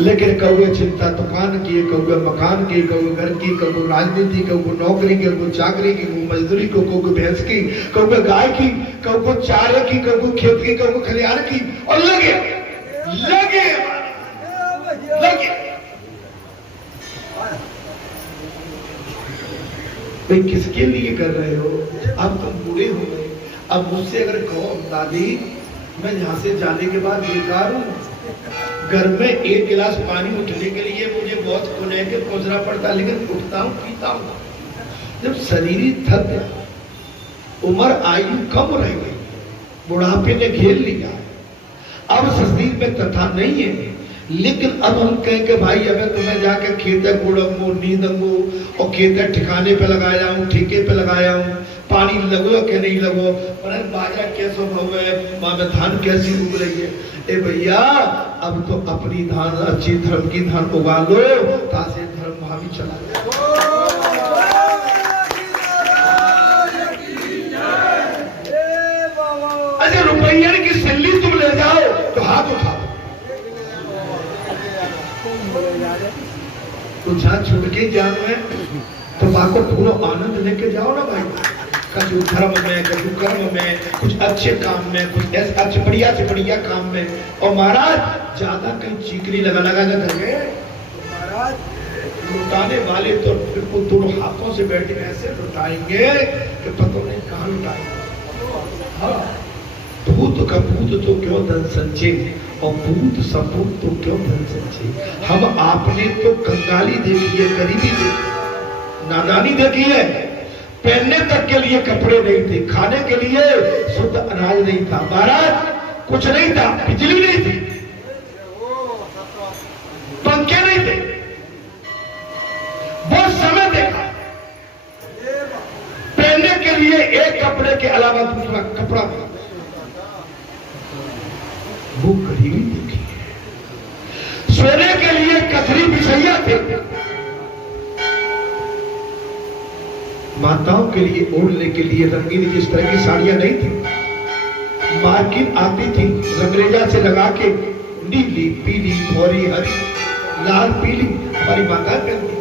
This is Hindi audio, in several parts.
लेकिन कौए चिंता दुकान की, कौए मकान की, कौए घर की, कौए राजनीति, कौए नौकरी की, कौए चाकरी की, कौए मजदूरी को, कौए भैंस की, कौए गाय की, कौए चारे की, कौए खेत की, कौए खलिहान की, और लगे लगे लगे। भाई किसके लिए कर रहे हो? अब तुम बूढ़े हो गए। अब मुझसे अगर कहो दादी मैं यहाँ से जाने के बाद बेकार हूँ, घर में एक गिलास पानी उठने के लिए मुझे बहुत कोने के पहुंचना पड़ता, लेकिन उठता हूँ पीता हूँ। जब शरीर ही थक गया, उम्र आयु कम रह गई, बुढ़ापे ने घेर लिया, अब शरीर में तथा नहीं है। लेकिन अब हम कहें कि भाई अगर तुम्हें जाकर खेत गुड़ंगो नींदंगो और खेत ठिकाने पे लगाया हूँ, ठेके पे लगाया हूँ, पानी लगो कि नहीं लगो, बाजरा कैसे हुआ है, वहां में धान कैसी उग रही है। ए भैया अब तो अपनी धान अच्छी धर्म की धान उगा लो, तासे धर्म वहां भी चला जाए। अरे रुपया की सल्ली तुम ले जाओ तो हाथ उठा दो, तो जहाँ छूट के जान में तो वहां को पूरा आनंद लेके जाओ ना भाई। कभी धर्म में, कभी कर्म में, कुछ अच्छे काम में, कुछ ऐसे अच्छे बढ़िया से बढ़िया काम में। और महाराज ज्यादा कहीं चीकरी लगा लगा कर गए महाराज, लुटाने वाले तो बिल्कुल दोनों हाथों से बैठ के ऐसे लुटाएंगे कि पता नहीं कहाँ लुटाएंगे। हाँ, भूत का भूत तो क्यों धन संचय, और भूत सपूत तो क्यों धन संचय। हम आपने तो कंगाली देखी है, गरीबी देखी, नादानी देखी है, पहनने तक के लिए कपड़े नहीं थे, खाने के लिए शुद्ध अनाज नहीं था महाराज, कुछ नहीं था, बिजली नहीं थी, पंखे नहीं थे। वो समय देखा, पहनने के लिए एक कपड़े के अलावा दूसरा कपड़ा था, वो गरीबी देखी है। सोने के लिए कथरी बिछैया थे, माताओं के लिए ओढ़ने के लिए रंगीन जिस तरह की साड़ियां नहीं थी। मार्किन आती थी रंगरेजा से लगा के, नीली पीली भौरी हरी लाल पीली, हमारी माता पहनती।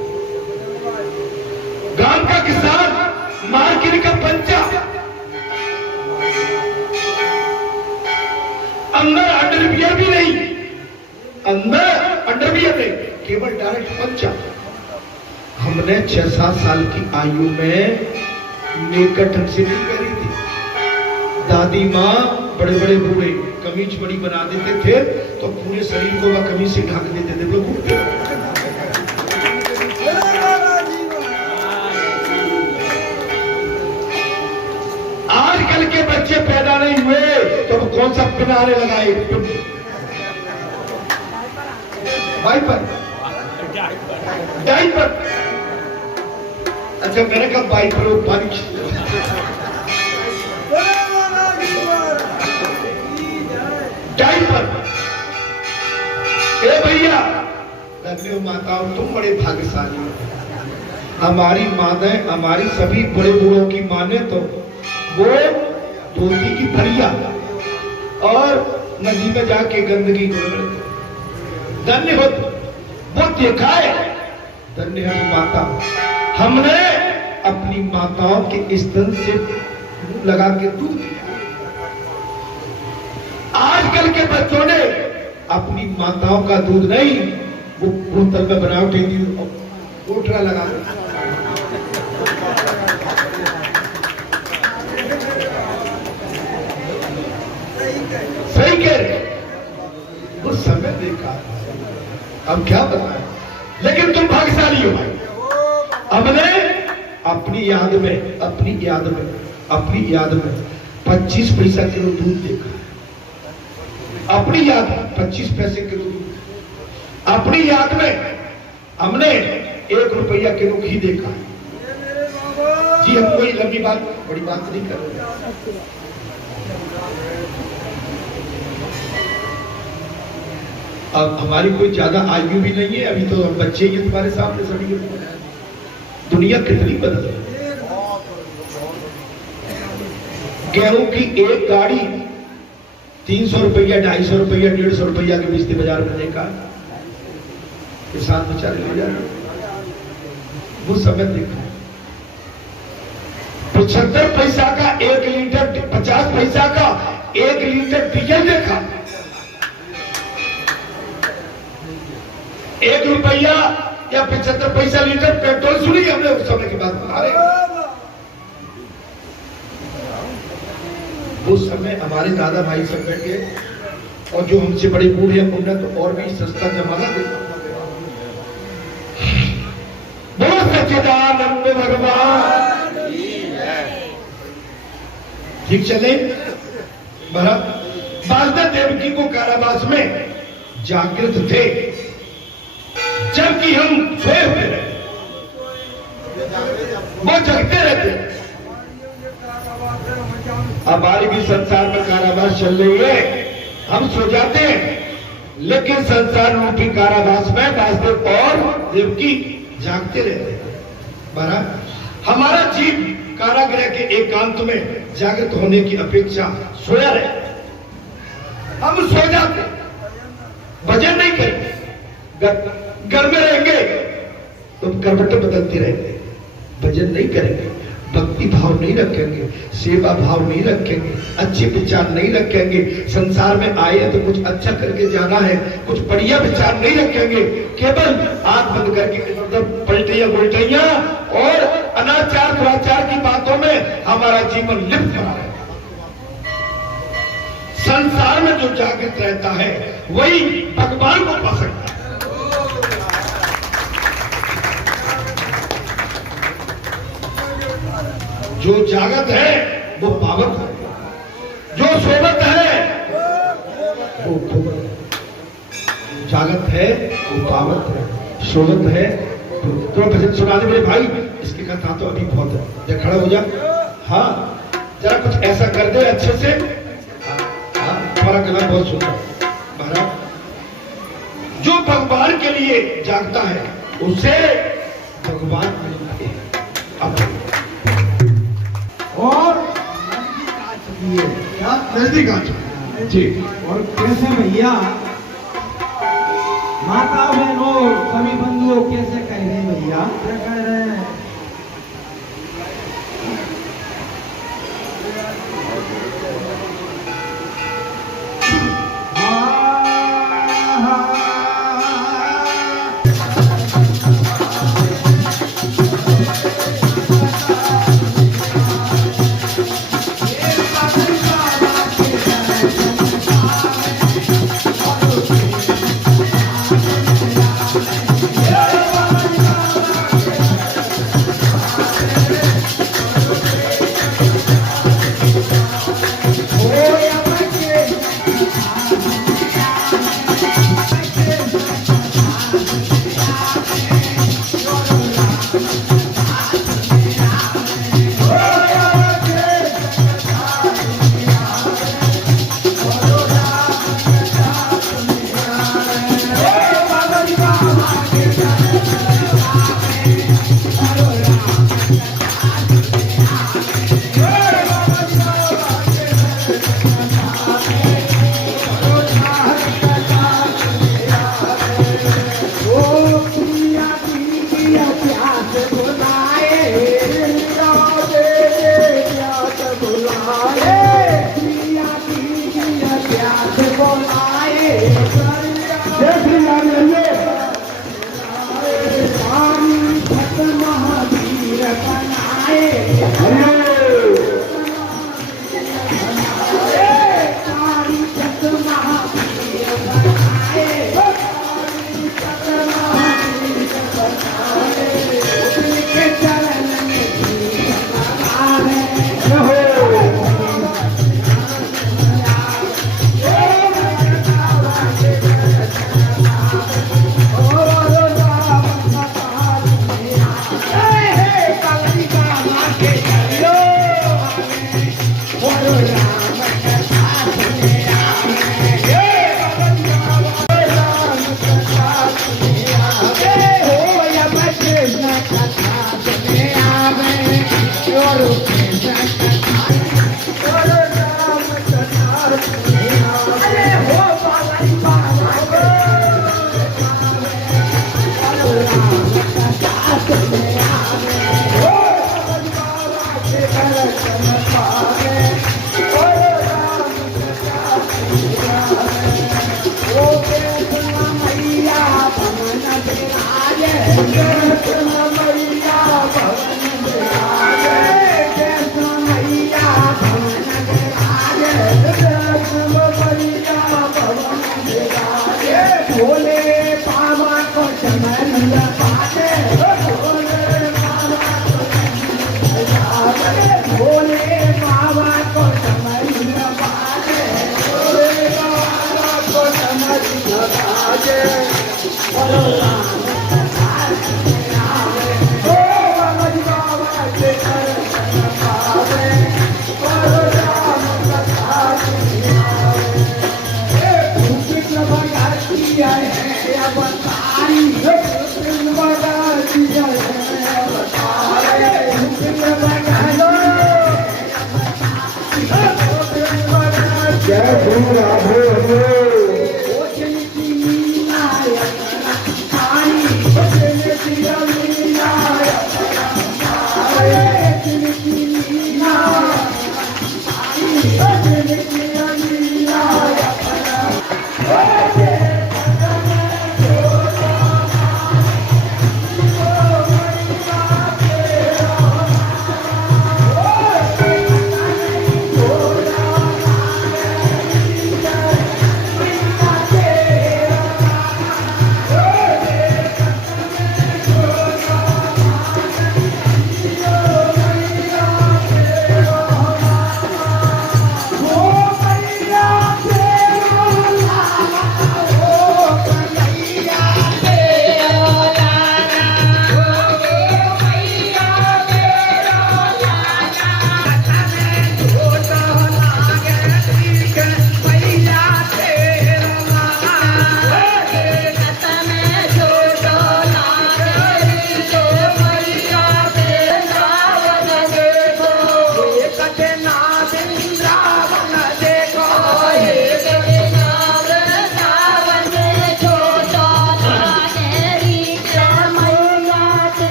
गांव का किसान मार्किन का पंचा, अंदर अंडरवियर भी नहीं, अंदर अंडरवियर नहीं, केवल डायरेक्ट पंचा। हमने 6-7 साल की आयु में नेकर ढंग से नहीं पहनी थी। दादी माँ बड़े बड़े बूढ़े कमीज बड़ी बना देते थे तो पूरे शरीर को वह कमीज से ढक देते थे। आजकल के बच्चे पैदा नहीं हुए तो वो कौन सा पिनारे लगाए, वाइपर, डाइपर। अच्छा मैंने कहा वाइपर पानी, डाइपर। ए भैया धन्य माताओं, तुम बड़े भाग्यशाली हो। हमारी माताएं, हमारी सभी बड़े बूढ़ों की माने तो वो धोती की फरिया और नदी में जाके गंदगी को, धन्य हो वो देखा है। धन्य है माता, हमने अपनी माताओं के स्तन से लगा के दूध दिया। आजकल के बच्चों ने अपनी माताओं का दूध नहीं, वो बोतल में बनावटी कोठरा लगा दिया। सही कह रहे, वो समय देखा, अब क्या बताएं। लेकिन तुम भाग्यशाली हो भाई, हमने अपनी याद में 25 पैसा किलो दूध देखा, अपनी याद 25 पैसे किलो दूध। अपनी याद में हमने 1 रुपया किलो घी देखा। जी हम कोई लंबी बात बड़ी बात नहीं कर रहे। अब हमारी कोई ज्यादा आयु भी नहीं है, अभी तो हम बच्चे ही तुम्हारे सामने सभी। दुनिया कितनी बदल है। गेहूं की एक गाड़ी 300 रुपया, 250 रुपया, 150 रुपया के बिजली बाजार में देखा। किसान बेचारे ले जा रहे। वो समय देखा 75 पैसा का 1 लीटर, 50 पैसा का 1 लीटर डीजल देखा, 1 रुपया या 75 पैसा लीटर पेट्रोल सुनी हमने उस समय की बात बता रहे। उस समय हमारे दादा भाई सब बैठे और जो हमसे बड़े बूढ़े हैं उन्होंने तो और भी सस्ता जमाना देखा। बोल सच्चिदानंद भगवान ठीक चले। बालदा देवकी को कारावास में जागृत थे, जबकि हम सोए हुए रहे, वो जगते रहते। हमारी भी संसार में कारावास चल रही है, हम सो जाते हैं, लेकिन संसार रूपी कारावास में वासुदेव और देवकी जागते रहते हैं। हमारा जीव कारागृह के एकांत में जागृत होने की अपेक्षा सोया रहे। हम सो जाते, भजन नहीं करेंगे, घर में रहेंगे तो करवटें बदलती रहेंगे, भजन नहीं करेंगे, भक्ति भाव नहीं रखेंगे, सेवा भाव नहीं रखेंगे, अच्छे विचार नहीं रखेंगे, संसार में आए हैं तो कुछ अच्छा करके जाना है, कुछ बढ़िया विचार नहीं रखेंगे, केवल आंख बंद करके मतलब पलटियां उल्टियां और अनाचार दुराचार की बातों में हमारा जीवन लिप्त रहा है। संसार में जो जागृत रहता है वही भगवान को पा सकता है। जो जागत है वो पावत है, जो सोवत है वो खोवत है। जागत है वो पावत है, सोवत है तो भजन सुना दे मेरे भाई। इसकी कथा तो अभी बहुत है, जरा खड़ा हो जा। हाँ जरा कुछ ऐसा कर दे अच्छे से। हाँ तुम्हारा गला बहुत सुंदर। महाराज जो भगवान के लिए जागता है उसे भगवान मिलते हैं। अब और नजदीक आ चुके जी। और कैसे भैया माता बहनों सभी बंधुओं कैसे कह रहे हैं भैया, क्या कह रहे हैं?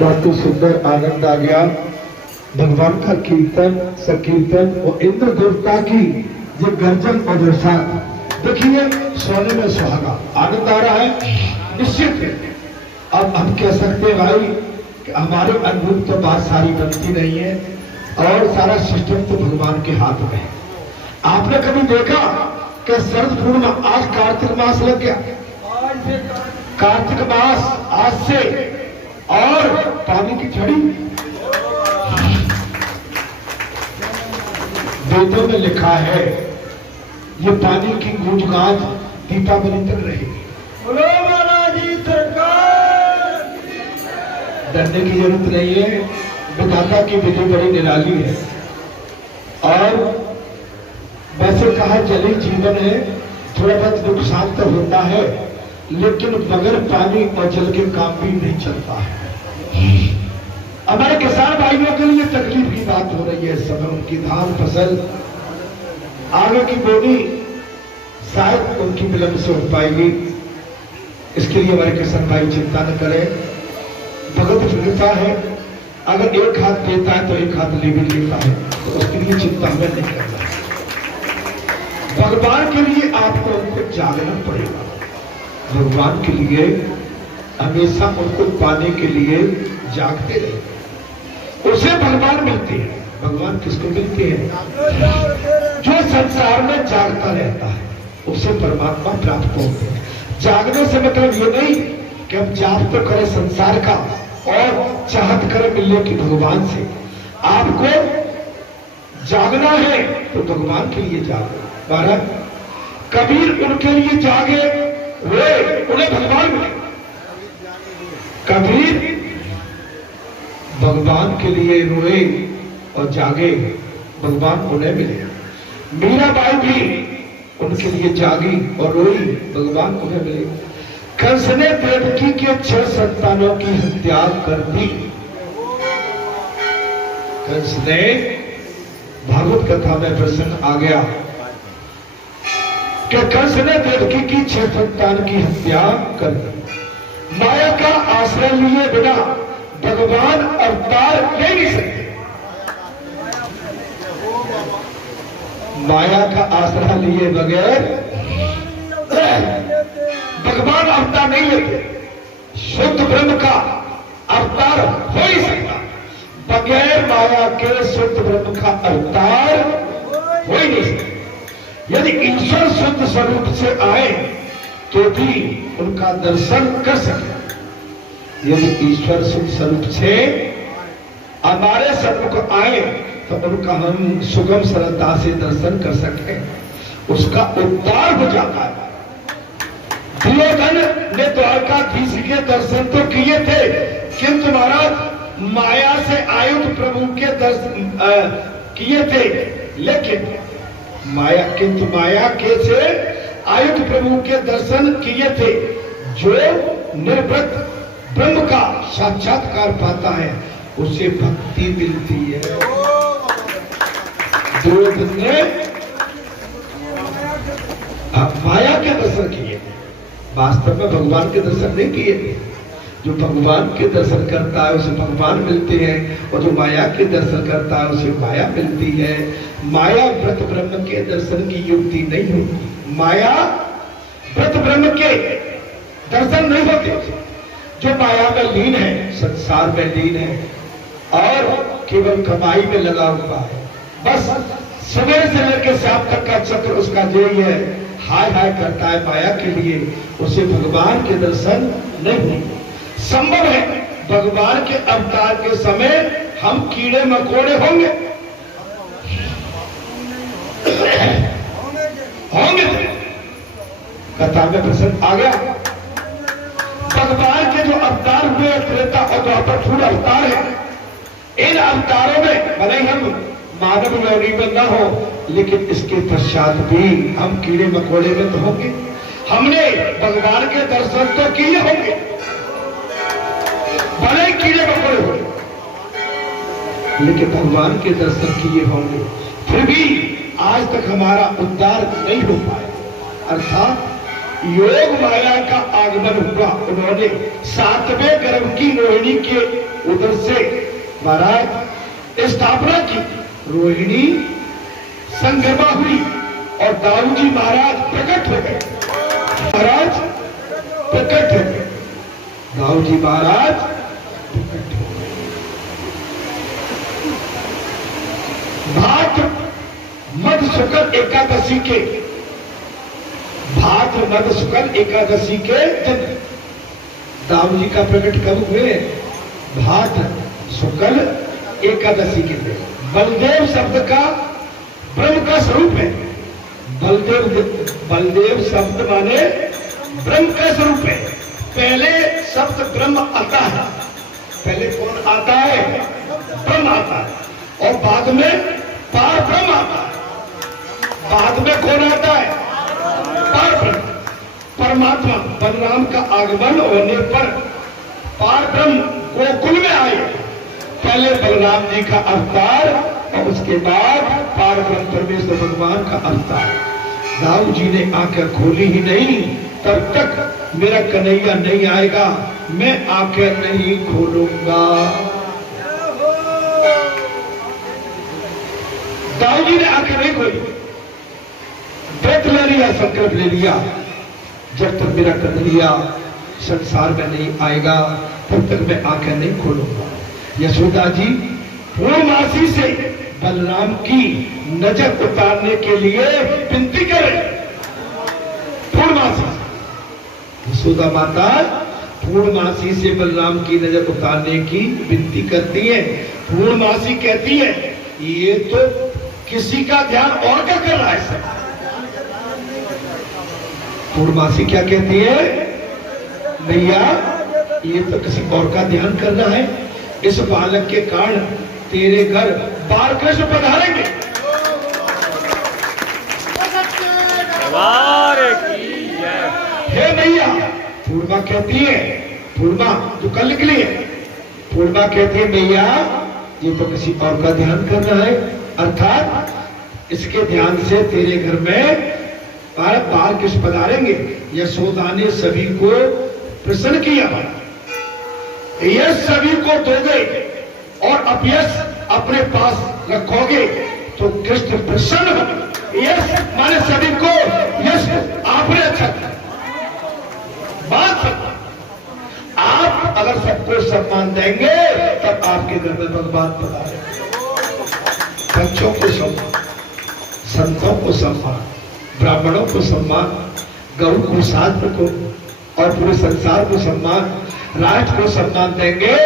बहुत ही सुंदर आनंद आ गया। भगवान का कीर्तन संकीर्तन और इंद्र देवता की ये गर्जन और बरसात देखिए, सोने में सुहागा आनंद आ रहा है निश्चित। अब हम कह सकते हैं भाई कि हमारे अनुभव तो बात सारी बनती नहीं है और सारा सिस्टम तो भगवान के हाथ में है। आपने कभी देखा कि शरद पूर्णिमा आज कार्तिक मास लग गया, कार्तिक मास आज से, और पानी की छड़ी वेदों में लिखा है ये पानी की गूंजगाज दीपावली तक रहेगी। डरने की जरूरत नहीं है, विधाता की विधि बड़ी निराली है। और वैसे कहा जली जीवन है, थोड़ा बहुत नुकसान तो होता है, लेकिन बगैर पानी और जल के काम भी नहीं चलता है। हमारे किसान भाइयों के लिए तकलीफ की बात हो रही है इस समय। उनकी धान फसल आगे की बोनी शायद उनकी विलंब से हो पाएगी। इसके लिए हमारे किसान भाई चिंता न करें, भगवत कृपा है। अगर एक हाथ देता है तो एक हाथ ले भी लेता है, तो उसके लिए चिंता हमें नहीं करना। भगवान के लिए आपको उनको जागना पड़ेगा। भगवान के लिए हमेशा उनको पाने के लिए जागते रहे, उसे भगवान मिलते हैं। भगवान किसको मिलते हैं? जो संसार में जागता रहता है उसे परमात्मा प्राप्त होते हैं। जागने से मतलब ये नहीं कि हम जाप तो करें संसार का और चाहत करें मिलने की भगवान से। आपको जागना है तो भगवान के लिए जागो। महाराज कबीर उनके लिए जागे, वे उन्हें भगवान मिले। कबीर भगवान के लिए रोए और जागे, भगवान उन्हें मिले। मीराबाई भी उनके लिए जागी और रोई, भगवान उन्हें मिले। कंस ने देवकी के 6 संतानों की हत्या कर दी। कंस ने, भागवत कथा में प्रसंग आ गया कि कंस ने देवकी की 6 संतान की हत्या कर दी। माया का आश्रय लिए बिना भगवान अवतार ले नहीं सकते। माया का आश्रय लिए बगैर भगवान अवतार नहीं लेते। शुद्ध ब्रह्म का अवतार हो ही सकता, बगैर माया के शुद्ध ब्रह्म का अवतार हो ही नहीं सकता। यदि ईश्वर शुद्ध स्वरूप से आए तो भी उनका दर्शन कर सके। यदि ईश्वर शुद्ध स्वरूप से हमारे सन्मुख आए तो उनका हम सुगम सरलता से दर्शन कर सके, उसका उद्धार हो जाता है। दुर्योधन ने द्वारकाधीश के दर्शन तो किए थे, किंतु महाराज माया से आयुध प्रभु के दर्शन किए थे, लेकिन किंतु माया के से आयुध प्रभु के दर्शन किए थे। जो निर्वृत ब्रह्म का साक्षात्कार पाता है उसे भक्ति मिलती है। दुर्योधन ने माया के दर्शन किए थे, वास्तव में भगवान के दर्शन नहीं किए थे। जो भगवान के दर्शन करता है उसे भगवान मिलते हैं, और जो माया के दर्शन करता है उसे माया मिलती है। माया व्रत ब्रह्म के दर्शन की युक्ति नहीं होती। माया व्रत ब्रह्म के दर्शन नहीं होते। जो माया में लीन है, संसार में लीन है और केवल कमाई में लगा हुआ है, बस सुबह से लेकर शाम तक का चक्र उसका जो ही है, हाय हाय करता है माया के लिए, उसे भगवान के दर्शन नहीं होते। संभव है भगवान के अवतार के समय हम कीड़े मकोड़े होंगे होंगे कथा में प्रसंग आ गया। भगवान के जो अवतार हुए त्रेता और द्वापर पूर्ण अवतार है, इन अवतारों में भले हम मानव योनि में न हो, लेकिन इसके पश्चात भी हम कीड़े मकोड़े में तो होंगे। हमने भगवान के दर्शन तो किए होंगे, भले कीड़े मकोड़े हो, लेकिन भगवान के दर्शन किए होंगे। फिर भी आज तक हमारा उद्धार नहीं हो पाया। अर्थात योग माया का आगमन हुआ, उन्होंने 7वें गर्भ की रोहिणी के उदर से महाराज स्थापना की। रोहिणी संगमा हुई और दाऊजी महाराज प्रकट हो गए। महाराज प्रकट हो गए, दाऊजी महाराज प्रकट हो गए। भाद्र मध्य शुक्ल एकादशी के भाद्र मध्य शुक्ल एकादशी के दिन दाऊजी का प्रकट कब हुए? भाद्र शुक्ल एकादशी के दिन। बलदेव शब्द का ब्रह्म का स्वरूप है। बलदेव शब्द माने ब्रह्म का स्वरूप है। पहले शब्द ब्रह्म आता है, पहले कौन आता है? ब्रह्म आता है, और बाद में पार ब्रह्म आता है। बाद में कौन आता है? पार ब्रह्म, परमात्मा। बलराम का आगमन होने पर पार ब्रह्म गोकुल में आए। पहले बलराम जी का अवतार और उसके बाद पार ब्रह्म परमेश्वर भगवान का अवतार। दाऊ जी ने आंखें खोली ही नहीं, तब तक मेरा कन्हैया नहीं आएगा, मैं आंखें नहीं खोलूंगा। दाऊ जी ने आंखें नहीं खोली, व्रत ले लिया, संकल्प ले लिया, जब तक मेरा कन्हैया संसार में नहीं आएगा तब तक मैं आंखें नहीं खोलूंगा। यशोदा जी पूर्णमासी से बलराम की नजर उतारने के लिए विनती करें। पूर्णमासी यशोदा माता पूर्णमासी से बलराम की नजर उतारने की विनती करती है। पूर्णमासी कहती है ये तो किसी का ध्यान और क्या कर रहा है सर? पूर्णमासी क्या कहती है? भैया ये तो किसी और का ध्यान कर रहा है। इस बालक के कारण तेरे घर बाल कृष्ण पधारेंगे। हे भैया पूर्णिमा कहती है, पूर्णिमा जो कल निकली है, पूर्णिमा कहती है मैया ये तो किसी और का ध्यान कर रहा है, अर्थात इसके ध्यान से तेरे घर में बार किस पधारेंगे। यशोदा ने सभी को प्रसन्न किया, यश सभी को दोगे और अपयश अपने पास रखोगे तो कृष्ण प्रसन्न हो। यश माने सभी को, यश आपने अच्छा किया। बात आप अगर सबको सम्मान देंगे तब आपके घर में भगवान पधारेंगे। बच्चों को सम्मान, संतों को सम्मान, ब्राह्मणों को सम्मान, गौ को, साध्व को और पूरे संसार को सम्मान, राष्ट्र को सम्मान देंगे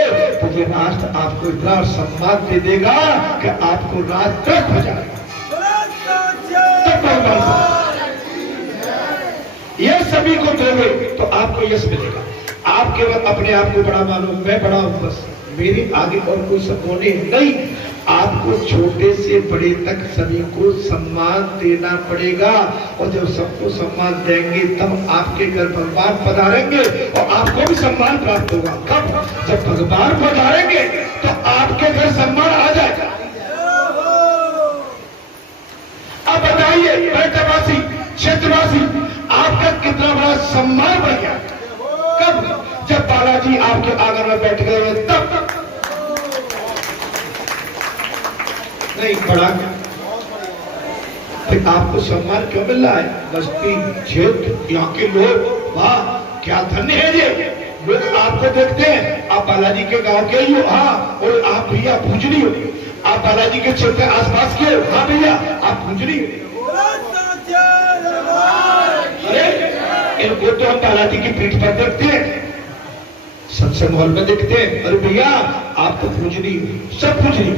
तो ये राष्ट्र आपको इतना सम्मान दे देगा कि आपको राजतक हो जाएगा। तब ये सभी को दोगे तो आपको यश मिलेगा। आप केवल अपने आप को बड़ा मानो, मैं बड़ा हूं, बस मेरे आगे और कोई सपोने नहीं। आपको छोटे से बड़े तक सभी को सम्मान देना पड़ेगा और जब सबको सम्मान देंगे तब आपके घर भगवान पधारेंगे और आपको भी सम्मान प्राप्त होगा। कब? जब भगवान पधारेंगे तो आपके घर सम्मान आ जाएगा। अब बताइए बैठकवासी, क्षेत्रवासी, आपका कितना बड़ा सम्मान बढ़ गया। कब? जब बालाजी आपके आंगन में बैठ गए तब नहीं पड़ा। फिर आपको सम्मान क्यों मिल रहा है? बस्ती क्षेत्र, यहाँ के लोग, वाह क्या धन्य है ये लोग, आपको देखते हैं। आप बालाजी के गांव के ही हो, हाँ, और आप भैया पूजनी हो। आप बालाजी के क्षेत्र के आसपास के हो, हाँ भैया आप पूजनी हो। अरे इनको तो हम बालाजी की पीठ पर देखते हैं, सत्संग हॉल में देखते हैं। अरे भैया आप तो पूजनी हो, सब पूजनी।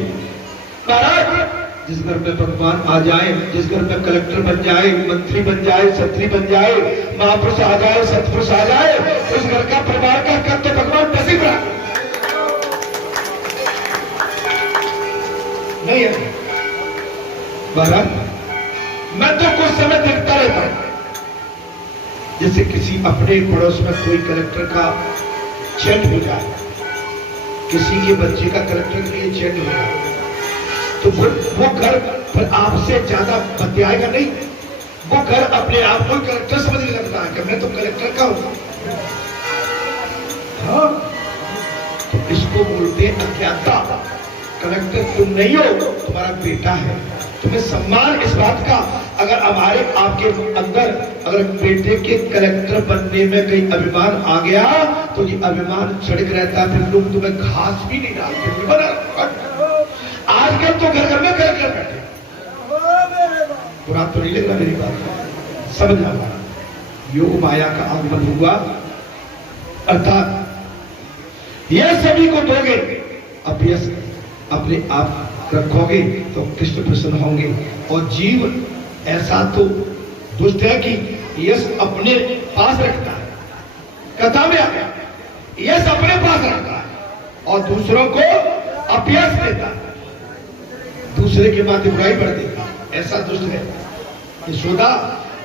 महाराज जिस घर में भगवान आ जाए, जिस घर में कलेक्टर बन जाए, मंत्री बन जाए, छत्री बन जाए, महापुरुष आ जाए, सतपुरुष आ जाए, उस घर का परिवार का कर तो भगवान बसी बना नहीं है। महाराज मैं तो कुछ समय देखता रहता हूं, जैसे किसी अपने पड़ोस में कोई कलेक्टर का चेंज हो जाए, किसी के बच्चे का कलेक्टर के लिए चेंज हो जाए तो वो घर फिर आपसे ज्यादा बतियाएगा नहीं। वो घर अपने आप को कलेक्टर समझने लगता है कि मैं तो कलेक्टर का हूं। हाँ, तो इसको बोलते हैं अज्ञाता। कलेक्टर तुम नहीं हो, तुम्हारा बेटा है। तुम्हें सम्मान इस बात का, अगर हमारे आपके अंदर अगर बेटे के कलेक्टर बनने में कहीं अभिमान आ गया तो ये अभिमान चढ़ रहता है, फिर लोग तुम्हें घास भी नहीं डालते। आजकल तो घर घर में कलेक्टर बैठे, बुरा तो नहीं लग रहा मेरी बात, समझना। योग माया का आगमन हुआ, अर्थात यह सभी को दोगे, अभ्यस अपने आप रखोगे तो कृष्ण प्रसन्न होंगे। और जीव ऐसा तो दुष्ट है कि यश अपने पास रखता है, कथा में आ गया, यश अपने पास रखता है और दूसरों को अभ्यास देता है, दूसरे के माथे बुराई बढ़ देगा, ऐसा दुष्ट है। यशोदा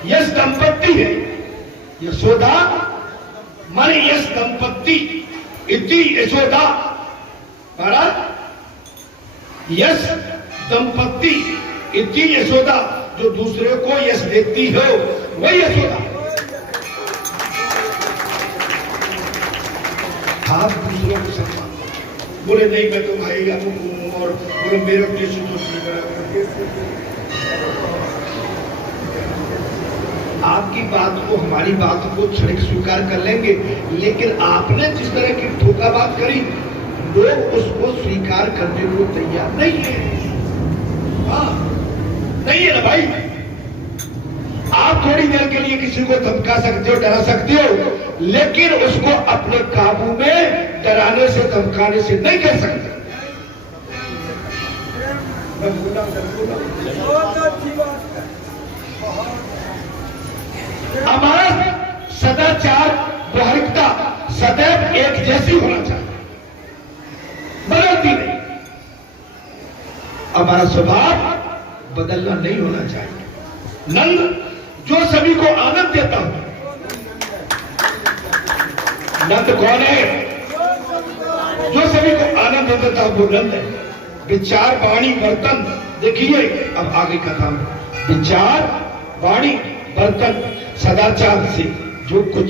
यश दंपत्ति है, यशोदा माने यश दंपत्ति, इति यशोदा। महाराज यश दंपत्ति इति यशोदा, जो दूसरे को यश देती हो वही यशोदा। आप दूसरों को सम्मान बोले नहीं मैं तो भाई और बोले मेरे उद्देश्य आपकी बात को, हमारी बात को क्षणिक स्वीकार कर लेंगे, लेकिन आपने जिस तरह की धोखा बात करी लोग उसको स्वीकार करने को तैयार नहीं है। हाँ नहीं है ना भाई। आप थोड़ी देर के लिए किसी को धमका सकते हो, डरा सकते हो, लेकिन उसको अपने काबू में डराने से धमकाने से नहीं कर सकते। हमारा सदाचार व्यवहारिकता सदैव एक जैसी होना चाहिए, बदलती नहीं। हमारा स्वभाव बदलना नहीं होना चाहिए। नंद जो सभी को आनंद देता हूं, नंद कौन है? जो सभी को आनंद देता वो नंद है। विचार वाणी बर्तन, देखिए अब आगे कथा में, विचार वाणी बर्तन सदाचार से जो कुछ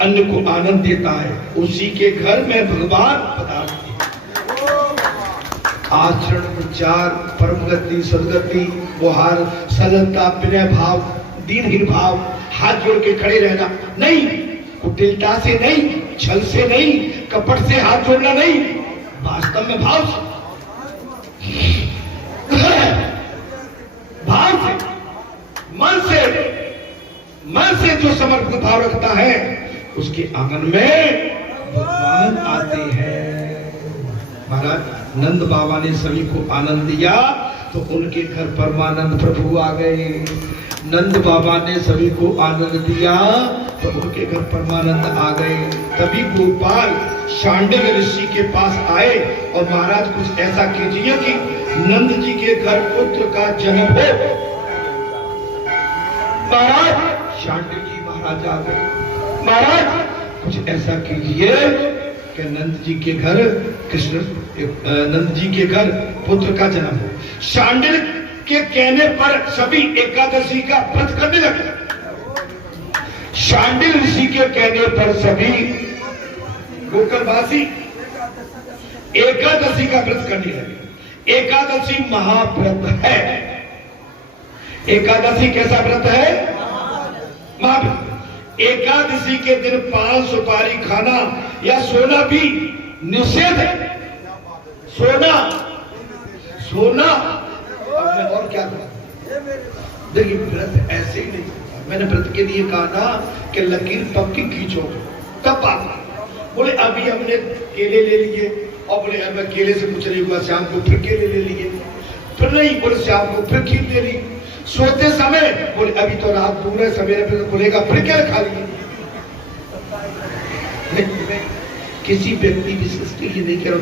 अन्य को आनंद देता है उसी के घर में भगवान पधारते हैं। आचरण, विचार, परम गति, सदगति, व्यवहार, सरलता, विनय भाव, दीनहीन भाव, हाथ जोड़ के खड़े रहना नहीं, कुटिलता से नहीं, छल से नहीं, कपट से हाथ जोड़ना नहीं, वास्तव में भाव से, भाव से, मन से जो समर्पित भाव रखता है उसके आंगन में भगवान आते हैं। महाराज नंद बाबा ने सभी को आनंद दिया तो उनके घर परमानंद प्रभु आ गए। नंद बाबा ने सभी को आनंद दिया तो उनके घर परमानंद आ गए। तभी गोपाल शांडिल ऋषि के पास आए और महाराज कुछ ऐसा कीजिए कि नंद जी के घर पुत्र का जन्म हो। महाराज शांडिल जी महाराज आ गए, महाराज कुछ ऐसा कीजिए कि नंद जी के घर नंद जी के घर पुत्र का जन्म हो। शांडिल के कहने पर सभी एकादशी का व्रत करने लगे। शांडिल ऋषि के कहने पर सभी गोकुलवासी एकादशी का व्रत करने लगे। एकादशी महाव्रत है। एकादशी कैसा व्रत है? महाव्रत। एकादशी के दिन पान सुपारी खाना या सोना भी निषेध है। सोना मैं और क्या करूं? देखिए व्रत ऐसे ही नहीं, मैंने व्रत के लिए कहा ना कि लकीर पक्की खींचो तब आता। बोले अभी हमने केले ले लिए और बोले अब केले से कुछ नहीं हुआ, शाम को फिर केले ले लिए, फिर नहीं, बोले शाम को फिर खीर ले ली। सोते समय बोले अभी तो रात दूर है, सवेरे फिर बोलेगा फिर क्या खा लिए। किसी व्यक्ति विशेष के लिए नहीं कह रहा,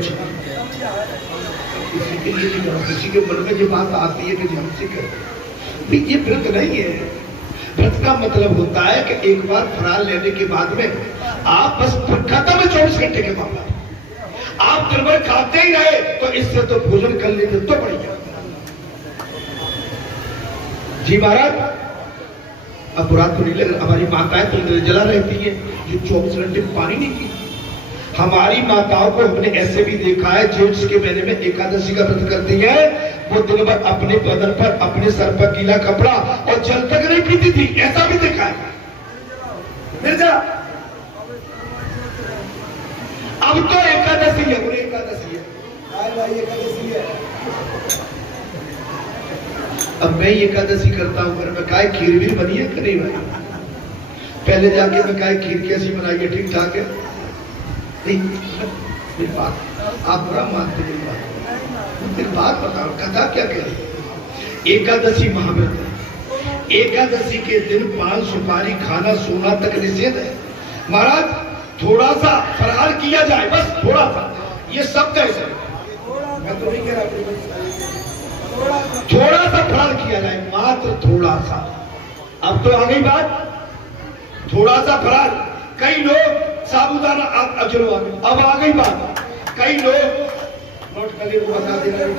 किसी के लिए नहीं कह रहा, किसी के मन में जो बात आती है कि हमसे करो, ये व्रत नहीं है। व्रत का मतलब होता है कि एक बार फरार लेने के बाद में आप बस खत्म है 24 घंटे के बाद आप दिन भर खाते ही रहे तो इससे तो भोजन कर लेते तो बढ़िया। जी महाराज अब रात को नहीं लग रहा, हमारी माताएं तो निर्जला रहती है जो 24 घंटे पानी नहीं पी। हमारी माताओं को हमने ऐसे भी देखा है जेठ के महीने में एकादशी का व्रत करती है, वो दिन भर अपने बदन पर अपने सर पर गीला कपड़ा और जल तक नहीं पीती थी, ऐसा भी देखा है। निर्जला। अब तो एकादशी है, बोले एकादशी है, भाई एकादशी है। अब मैं एकादशी करता हूं, घर में काय खीर भी बनी है कि नहीं बनी? पहले जाके मैं काय खीर कैसी बनाई है, ठीक ठाक है? नहीं बात आप बुरा मानते नहीं, बात बताओ कथा क्या कह रही? एकादशी महाव्रत है। एकादशी के दिन पान सुपारी खाना सोना तक निषेध है। महाराज थोड़ा सा फरार किया जाए, बस थोड़ा सा, ये सब कैसे, मैं तो नहीं कह रहा, थोड़ा सा फरार किया जाए, मात्र थोड़ा सा। अब तो आ गई बात, थोड़ा सा फरार। कई लोग साबुदाना अब आ गई बात, कई लोग नोट कर बता दे रहे हैं।